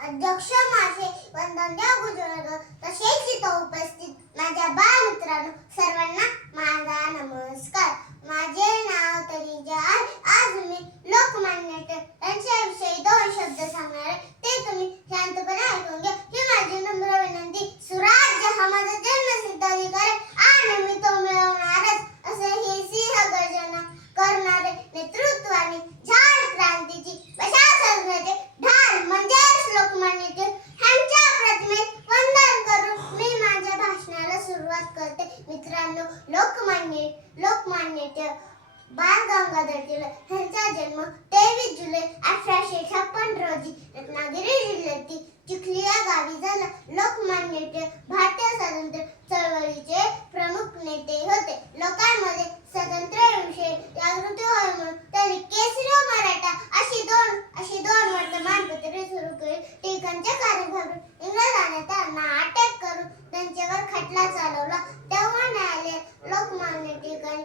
अध्यक्ष माझे वंदनीय गुरुवर्ग तसेच इथं उपस्थित माझ्या बालमित्रांनो सर्वांना माझा नमस्कार. माझे नाव तनुजा आहे. आज मी लोकमान्य टिळक यांच्याविषयी 2 शब्द सांगणार आहे. ते तुम्ही शांतपणे ऐकून घ्या. ही माझी नम्र विनंती. सुराज्य हा माझा जन्मसिद्ध अधिकार आहे आणि मी तो मिळवणारच, असे ही सिंहगर्जना करणारे नेतृत्वाने झाड क्रांतीची प्रशासनाचे ढाल म्हणजेच लोकमान्य टिळक यांच्या प्रतिमेस वंदन करून मी माझ्या भाषणाला सुरुवात करते. मित्रांनो, लोकमान्य टिळक बाळ गंगाधर टिळक यांचा जन्म 23 जुलै 1856 रोजी रत्नागिरी जिल्ह्यातील चिखली या गावी झाला. लोकमान्य टिळक भारतीय स्वातंत्र्य चळवळीचे प्रमुख नेते होते. लोकांमध्ये स्वातंत्र्याविषयी जागृती व्हावी म्हणून त्यांनी केसरी व मराठा अशी दोन वर्तमानपत्रे सुरू केली. टिळकांच्या कार्यभागातून इंग्रजांनी त्यांना अटक करून त्यांच्यावर खटला चालवला. तेव्हा न्यायालयात लोकमान्य टिळकांनी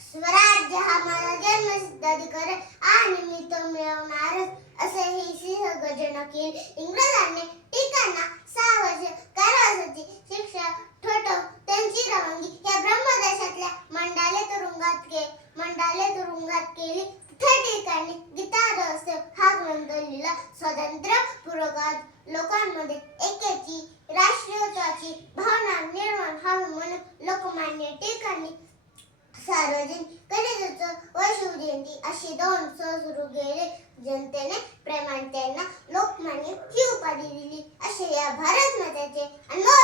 स्वराज्य हा माझा जन्मसिद्ध अधिकार आहे आणि मी तो मिळवणारच, असे ही सिंहगर्जना केली. इंग्रजांनी टिळकांना 6 वर्ष कारावासाची शिक्षा ठोठावून त्यांची रवानगी या ब्रह्मदेशातल्या मंडाले तुरुंगात केली. तिथे टिळकांनी गीता रहस्य हा ग्रंथ लिहिला. स्वातंत्र्यपूर्वकात लोकांमध्ये एकेची, राष्ट्रीयत्वाची भावना निर्माण व्हावी म्हणून लोकमान्य टिळकांनी सार्वजनिक गणेशोत्सव व शिवजयंती अशी 2 उत्सव सुरू केले. जनतेने प्रेमाने त्यांना लोकमान्य ही उपाधी दिली. असे या भारत मातेचे अनमोल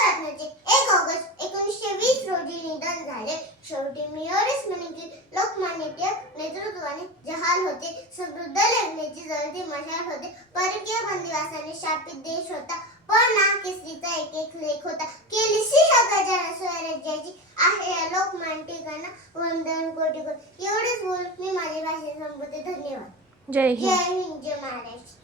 1 ऑगस्ट 1920 रोजी निधन झाले. शेवटी मी एवढेच म्हणेन की लोकमान्य टिळक नेतृत्वाने जहाल होते. समृद्ध लेखनाची जळती मशाल होते. परकीय बंदिवासाने शापित देश होता, पण ना केसरीचा एक लेख होता. केली सिंहगर्जना स्वराज्याची आहे या लोकमान्य टिळकांना वंदन कोटी कोटी. एवढेच बोल मी माझी भाषण संपवते. धन्यवाद. जय हिंद. जय हिंद, जय महाराष्ट्र.